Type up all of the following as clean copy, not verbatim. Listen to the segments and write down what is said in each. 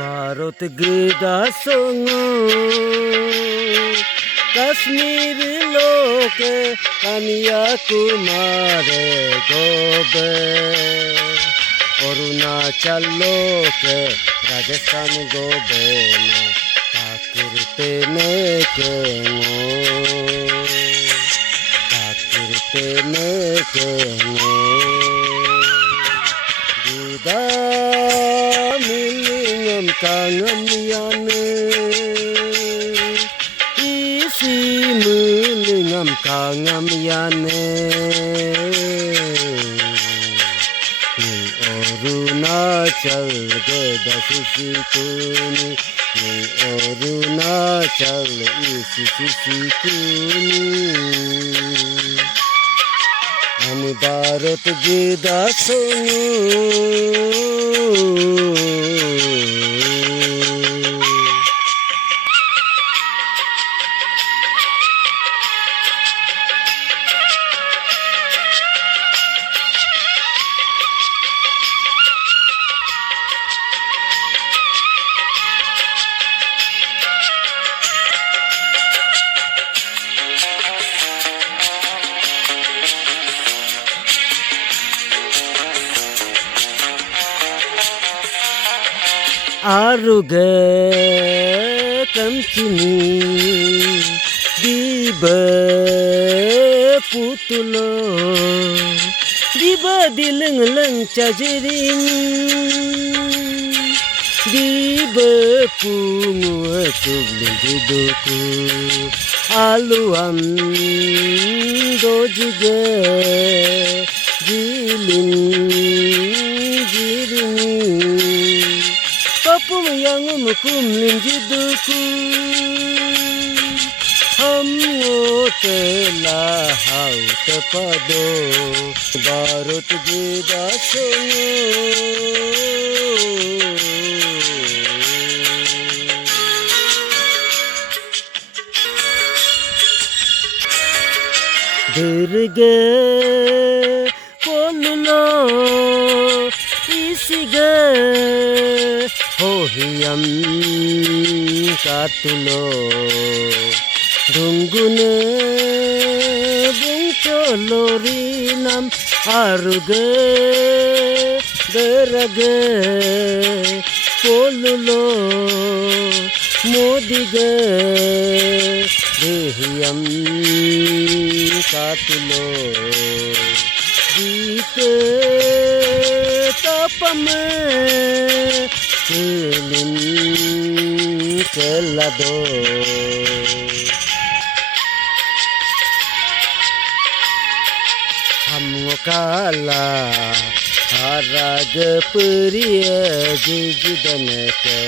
ভারত গীদাসঙ্গ কাশ্মীর লোকে কন্যাকুমারে গোবে অরুণাচল লোকে রাজস্থান গোবে না কাকিরতে নেকে কাকিরতে নেকে gida milingam kangam yane isi milingam kangam yane Arunachal gedasisi kuni Arunachal isi kuni আমি ভারত গীতা শুনু Aruge kamchini diba putulo diba dilang lang chajiring diba pungu chubling diduku aluam dojige jilin jiring Papum yang mukum linjiduku Ham otela hau tepado Barut gida sonu Dirge polulo isige Hohiyam katulo Dungune bungcholorinam aruge derage polulo modige dehiyam katulo dite tapame Kilin kelado Hamgo kala harag priya jijidanete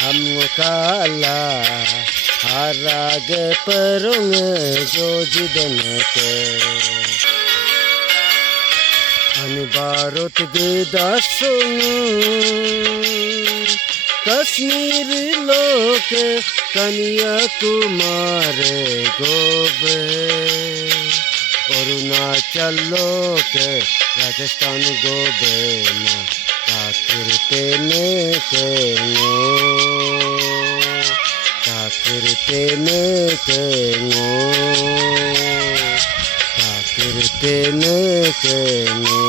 Hamgo kala harag parung jojidanete Ani Bharat gida sunu Kashmir loke Kanyakumare gobe Arunachal loke Rajasthan gobe na Kakirte neke ngo Kakirte neke ngo Kakirte neke ngo